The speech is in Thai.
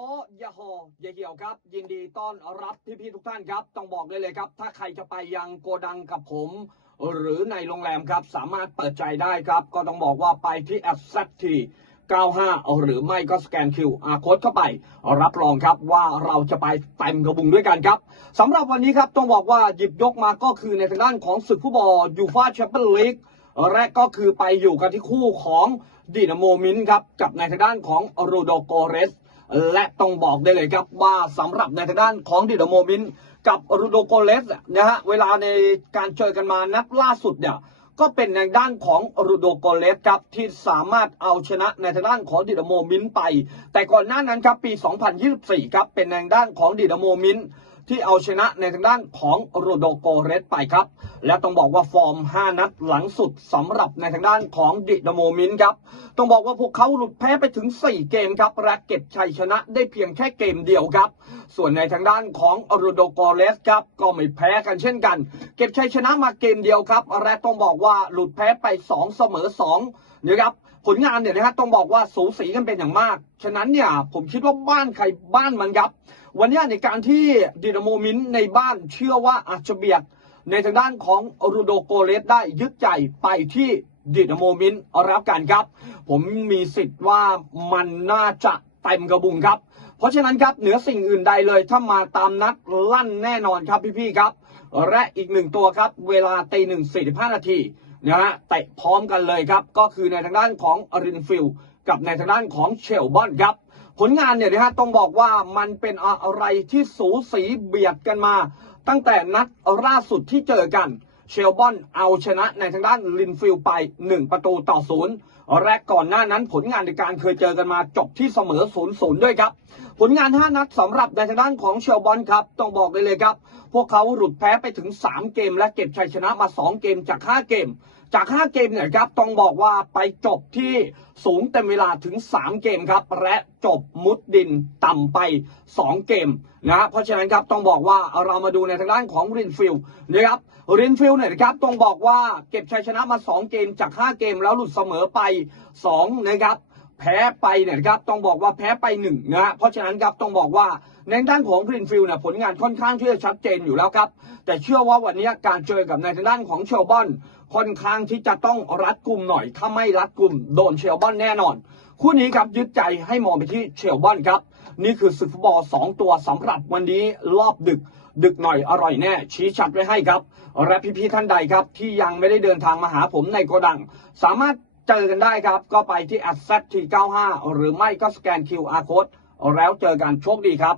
ยวครับ ยินดีต้อนรับพี่ๆทุกท่านครับ ต้องบอกได้เลยครับ ถ้าใครจะไปยังโกดังกับผม หรือในโรงแรมครับ สามารถเปิดใจได้ครับ ก็ต้องบอกว่าไปที่ a s s t 95 หรือไม่ก็สแกน QR code เข้าไป รับรองครับว่าเราจะไปเต็มกระบุงด้วยกันครับสำหรับวันนี้ครับต้องบอกว่าหยิบยกมาก็คือในทางด้านของศึกฟุตบอลยูฟาแชมเปี้ยนลีกและก็คือไปอยู่กันที่คู่ของดินาโมมินครับ กับในทางด้านของโรโดโกเรส และต้องบอกได้เลยครับว่าสำหรับในทางด้านของดิโดโมมินกับรูโดโกเลสนะฮะเวลาในการเจอกันมานัดล่าสุดเนี่ยก็เป็นในด้านของรูโดโกเลสครับที่สามารถเอาชนะในทางด้านของดิโดโมมินไป แต่ก่อนหน้านั้นครับปี 2024 ครับเป็นในด้านของดิโดโมมิน ที่เอาชนะในทางด้านของโรโดโกเรสไปครับ และต้องบอกว่าฟอร์ม 5 นัดหลังสุดสำหรับในทางด้านของดินาโมมินครับ ต้องบอกว่าพวกเขาหลุดแพ้ไปถึง 4 เกมครับและเก็บชัยชนะได้เพียงแค่เกมเดียวครับ ส่วนในทางด้านของโรโดโกเรสครับก็ไม่แพ้กันเช่นกัน เก็บชัยชนะมาเกมเดียวครับและต้องบอกว่าหลุดแพ้ไป 2 เสมอ2นะครับผลงานเนี่ยนะฮะต้องบอกว่าสูสีกันเป็นอย่างมาก ฉะนั้นเนี่ยผมคิดว่าบ้านใครบ้านมันครับวันนี้ในการที่ดินาโมมินในบ้านเชื่อว่าอาจจะเบียดในทางด้านของรูโดโกเลสได้ยึดใจไปที่ดินาโมมินรับการครับ ผมมีสิทธิ์ว่ามันน่าจะเต็มกระบุงครับ เพราะฉะนั้นครับเหนือสิ่งอื่นใดเลยถ้ามาตามนัดลั่นแน่นอนครับพี่ๆครับ และอีกหนึ่งตัวครับเวลาตีหนึ่งสี่สิบห้านาทีนะฮะเตะพร้อมกันเลยครับ ก็คือในทางด้านของอรินฟิลกับในทางด้านของเชลบอนครับ ผลงานเนี่ยนะฮะต้องบอกว่ามันเป็นอะไรที่สูสีเบียดกันมา ตั้งแต่นัดล่าสุดที่เจอกัน เชลบอนเอาชนะในทางด้านลินฟิลไป 1 ประตูต่อศูนย์และก่อนหน้านั้นผลงานในการเคยเจอกันมาจบที่เสมอ0ูนย์ด้วยครับ ผลงาน 5 นัดสำหรับในทางด้านของเชลบอนครับ ต้องบอกเลยเลยครับ พวกเขาหลุดแพ้ไปถึง 3 เกม และเก็บชัยชนะมา 2 เกมจาก 5 เกม จาก 5 เกมเนี่ยครับต้องบอกว่าไปจบที่สูงเต็มเวลาถึง 3 เกมครับ และจบมุดดินต่ำไป 2 เกมนะเพราะฉะนั้นครับต้องบอกว่าเรามาดูในทางด้านของรินฟิลนะครับรินฟิลเนี่ยนะครับต้องบอกว่าเก็บชัยชนะมา 2 เกมจาก 5 เกมแล้วหลุดเสมอไป2นะครับ แพ้ไปเนี่ยครับต้องบอกว่าแพ้ไปหนึ่งนะเพราะฉะนั้นครับต้องบอกว่าในด้านของกรีนฟิลด์เนี่ยผลงานค่อนข้างที่จะชัดเจนอยู่แล้วครับ แต่เชื่อว่าวันนี้การเจอกับในทางด้านของเชลบอนค่อนข้างที่จะต้องรัดกุมหน่อย ถ้าไม่รัดกุมโดนเชลบอนแน่นอน คู่นี้ครับยึดใจให้มองไปที่เชลบอนครับ นี่คือศึกฟุตบอล2 ตัวสำหรับวันนี้รอบดึกดึกหน่อยอร่อยแน่ ชี้ชัดไว้ให้ครับ และพี่ๆท่านใดครับ ที่ยังไม่ได้เดินทางมาหาผมในโกดัง สามารถ เจอกันได้ครับ ก็ไปที่ a s s e t T95 หรือไม่ก็สแกน QR code แล้วเจอกันโชคดีครับ